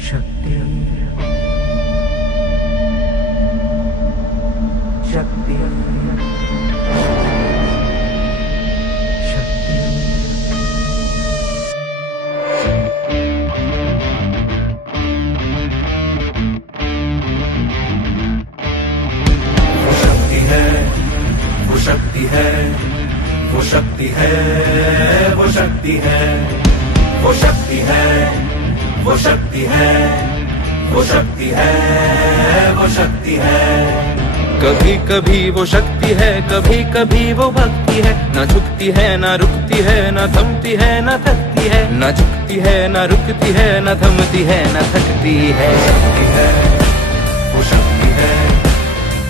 शक्ति शक्ति शक्ति वो शक्ति है, वो शक्ति है, वो शक्ति है, वो शक्ति है, वो शक्ति है, वो शक्ति है, वो शक्ति है। कभी कभी वो शक्ति है, कभी कभी वो भक्ति है। ना झुकती है ना रुकती है, ना थमती है ना थकती है। ना झुकती है ना रुकती है, ना थमती है ना थकती है। शक्ति है, वो शक्ति है,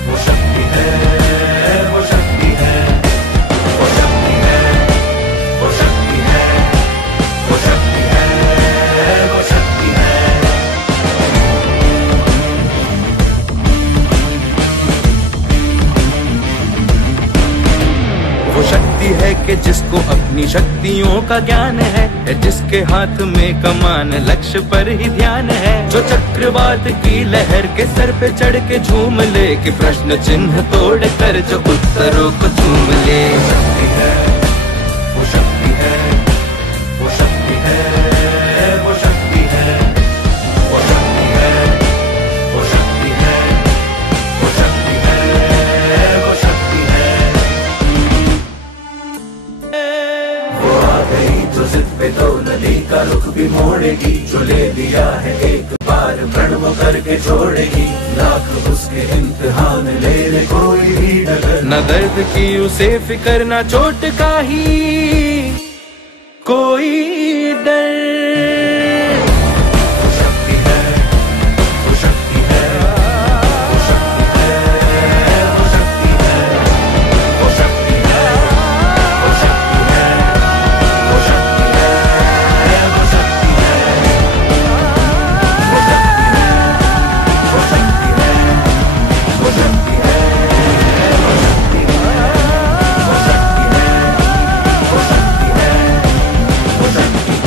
वो शक्ति है, वो शक्ति है, वो शक्ति है, वो शक्ति है, वो शक्ति है, वो शक्ति है। वो शक्ति है कि जिसको अपनी शक्तियों का ज्ञान है, जिसके हाथ में कमान लक्ष्य पर ही ध्यान है। जो चक्रवात की लहर के सर पे चढ़ के झूम ले, कि प्रश्न चिन्ह तोड़ कर जो उत्तरों को झूम ले। शक्ति है, वो शक्ति है, वो शक्ति है, वो शक्ति है, वो शक्ति है, वो शक्ति है, वो शक्ति है, वो शक्ति है। वो आ गई जो जिद पे तो नदी का रुख भी मोड़ेगी। जो ले लिया है एक बार प्रण वो करके छोड़ेगी। लाख उसके इम्तिहान ले ले कोई भी डगर। न दर्द की उसे फिकर, न चोट का ही कोई डर। वो शक्ति है, वो शक्ति है, वो शक्ति है, वो शक्ति है, वो शक्ति है, वो शक्ति है, वो शक्ति है, वो शक्ति है, वो शक्ति है, वो शक्ति है, वो शक्ति है, वो शक्ति है, वो शक्ति है, वो शक्ति है, वो शक्ति है।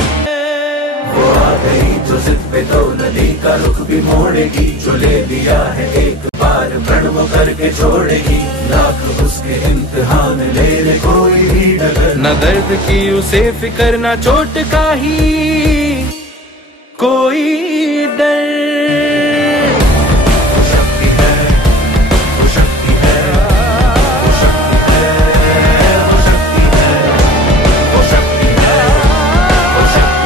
वो आ गई जो जिद पे तो नदी का रुख भी मोड़ेगी। जो ले लिया है एक बार प्रण वो करके छोड़ेगी। लाख उसके इम्तिहान ले ले कोई भी डगर। न दर्द की उसे फिकर, न चोट का ही कोई डर। वो शक्ति है, वो शक्ति है, वो शक्ति है, वो शक्ति है, वो शक्ति है, वो शक्ति है, वो शक्ति है,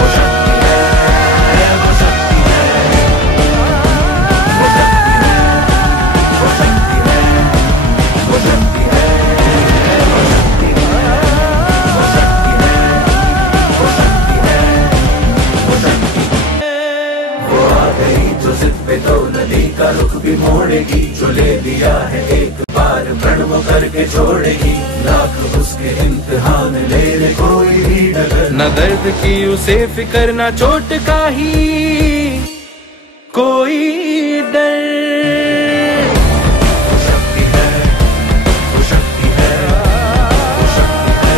वो शक्ति है, वो शक्ति है, वो शक्ति है, वो शक्ति है, वो शक्ति है, वो शक्ति है, वो शक्ति है, वो शक्ति है। वो आ गई जो जिद पे तो नदी का रुख भी मोड़ेगी। जो ले लिया है एक बार प्रण वो करके छोड़ेगी। लाख उसके इम्तिहान ले ले कोई भी डगर। न दर्द की उसे फिकर, न चोट का ही कोई डर। वो शक्ति है, वो शक्ति है, वो शक्ति है,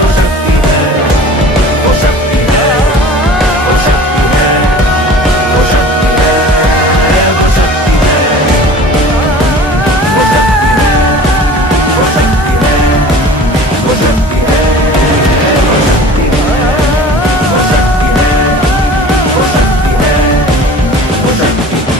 वो शक्ति है, वो शक्ति है, वो शक्ति है, वो शक्ति है, वो शक्ति है, वो शक्ति है, वो शक्ति है, वो शक्ति है, वो शक्ति है, वो शक्ति है, वो शक्ति है, वो शक्ति है।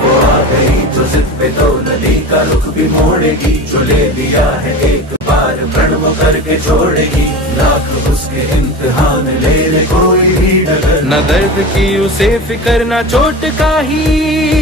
वो आ गई जो जिद पे तो नदी का रुख भी मोड़ेगी। जो ले लिया है एक बार प्रण वो करके छोड़ेगी। लाख उसके इम्तिहान ले ले कोई भी डगर। न दर्द की उसे फिकर, न चोट का ही